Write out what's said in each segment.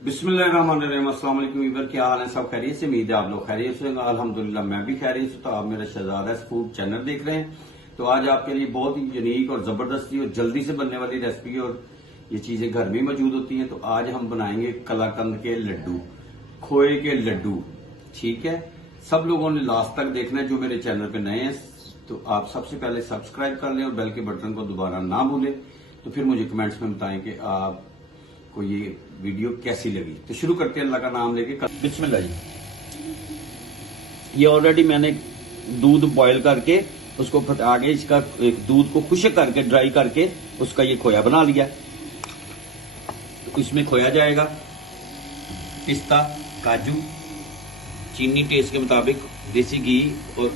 बिस्मिल्लाहिर्रहमानिर्रहीम। अस्सलाम वालेकुम वीवर, क्या हाल है? सब खैरियत से? उम्मीद है आप लोग खैरियत से होंगे। अल्हम्दुलिल्लाह मैं भी खैरियत से। तो आप मेरा शहजादा फूड चैनल देख रहे हैं। तो आज आपके लिए बहुत ही यूनिक और जबरदस्ती और जल्दी से बनने वाली रेसिपी, और ये चीजें घर में मौजूद होती हैं। तो आज हम बनाएंगे कलाकंद के लड्डू, खोए के लड्डू। ठीक है, सब लोगों ने लास्ट तक देखना है जो मेरे चैनल पे नए हैं। तो आप सबसे पहले सब्सक्राइब कर लें और बेल के बटन को दोबारा ना भूलें। तो फिर मुझे कमेंट्स में बताएं कि आपको ये वीडियो कैसी लगी। तो शुरू करते हैं अल्लाह का नाम लेके। बिस्मिल्लाह जी। ये ऑलरेडी मैंने दूध बॉईल करके उसको आगे इसका एक दूध को खुश्क करके ड्राई करके उसका ये खोया बना लिया। तो इसमें खोया जाएगा पिस्ता, काजू, चीनी टेस्ट के मुताबिक, देसी घी और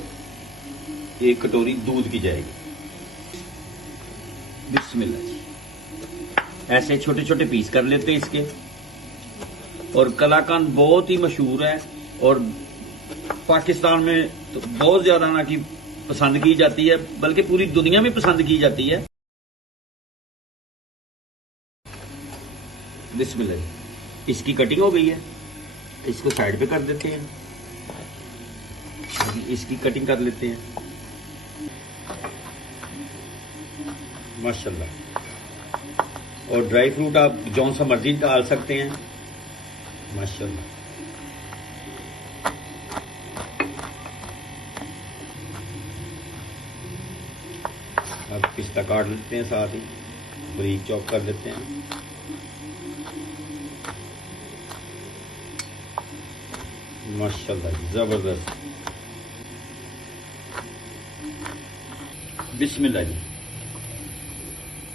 एक कटोरी दूध की जाएगी। बिस्मिल्लाह जी। ऐसे छोटे छोटे पीस कर लेते हैं इसके। और कलाकंद बहुत ही मशहूर है और पाकिस्तान में तो बहुत ज्यादा ना कि पसंद की जाती है, बल्कि पूरी दुनिया में पसंद की जाती है। बिस्मिल्लाह। इसकी कटिंग हो गई है, इसको साइड पे कर देते हैं। इसकी कटिंग कर लेते हैं। माशाल्लाह। और ड्राई फ्रूट आप जौन सा मर्जी डाल सकते हैं। माशाल्लाह। अब पिस्ता काट लेते हैं, साथ ही बारीक चॉप कर लेते हैं। माशाल्लाह जबरदस्त। बिस्मिल्लाह जी।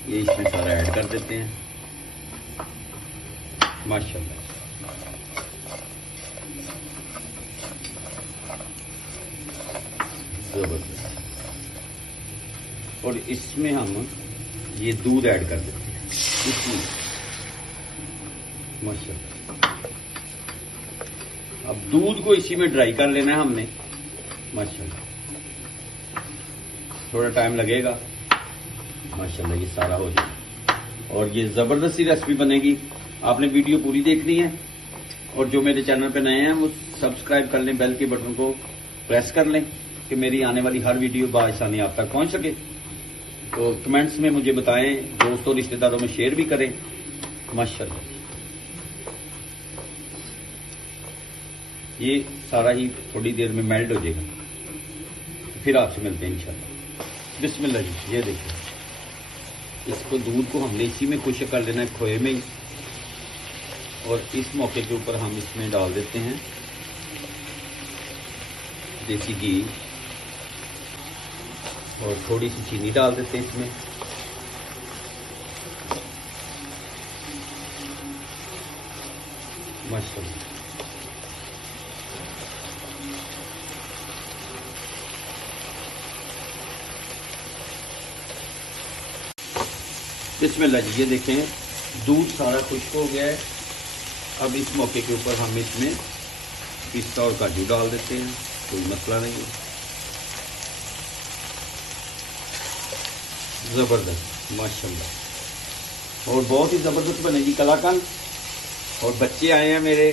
ये इसमें सारा ऐड कर देते हैं। माशाल्लाह। जबरदस्त। और इसमें हम ये दूध ऐड कर देते हैं इसमें। माशाल्लाह। अब दूध को इसी में ड्राई कर लेना है हमने। माशाल्लाह। थोड़ा टाइम लगेगा। माशाल्लाह ये सारा हो जाए और ये जबरदस्ती रेसिपी बनेगी। आपने वीडियो पूरी देखनी है और जो मेरे चैनल पे नए हैं वो सब्सक्राइब कर लें, बेल के बटन को प्रेस कर लें कि मेरी आने वाली हर वीडियो बआसानी आप तक पहुंच सके। तो कमेंट्स में मुझे बताएं, दोस्तों रिश्तेदारों में शेयर भी करें। माशाल्लाह। ये सारा ही थोड़ी देर में मेल्ट हो जाएगा, फिर आपसे मिलते हैं इंशाल्लाह। बिस्मिल्लाह जी। ये देखिए, इसको दूध को हमने इसी में खुश्क कर लेना है, खोए में ही। और इस मौके के ऊपर हम इसमें डाल देते हैं देसी घी और थोड़ी सी चीनी डाल देते हैं इसमें। माशाल्लाह। बिस्मिल्लाह जी। ये देखें, दूध सारा खुश्क हो गया है। अब इस मौके के ऊपर हम इसमें पिस्ता और काजू डाल देते हैं, कोई मसला नहीं है। जबरदस्त। माशाल्लाह। और बहुत ही जबरदस्त बनेगी कलाकंद। और बच्चे आए हैं मेरे,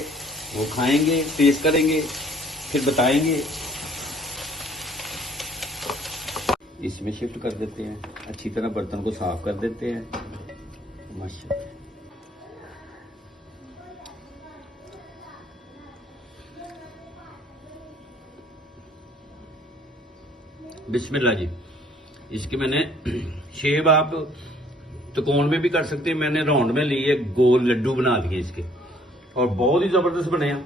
वो खाएंगे, टेस्ट करेंगे, फिर बताएंगे। इसमें शिफ्ट कर देते हैं, अच्छी तरह बर्तन को साफ कर देते हैं। माशाल्लाह। बिस्मिल्लाह जी। इसके मैंने शेप आप त्रिकोण में भी कर सकते हैं, मैंने राउंड में लिए, गोल लड्डू बना दिए इसके और बहुत ही जबरदस्त बने हैं।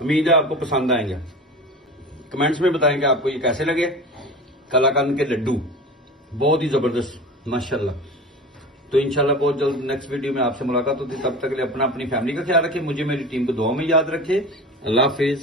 उम्मीद है आपको पसंद आएंगे। कमेंट्स में बताएं कि आपको ये कैसे लगे कलाकंद के लड्डू। बहुत ही जबरदस्त माशाल्लाह। तो इंशाल्लाह बहुत जल्द नेक्स्ट वीडियो में आपसे मुलाकात होती है। तब तक के लिए अपनी फैमिली का ख्याल रखें, मुझे मेरी टीम को दुआ में याद रखें। अल्लाह हाफिज।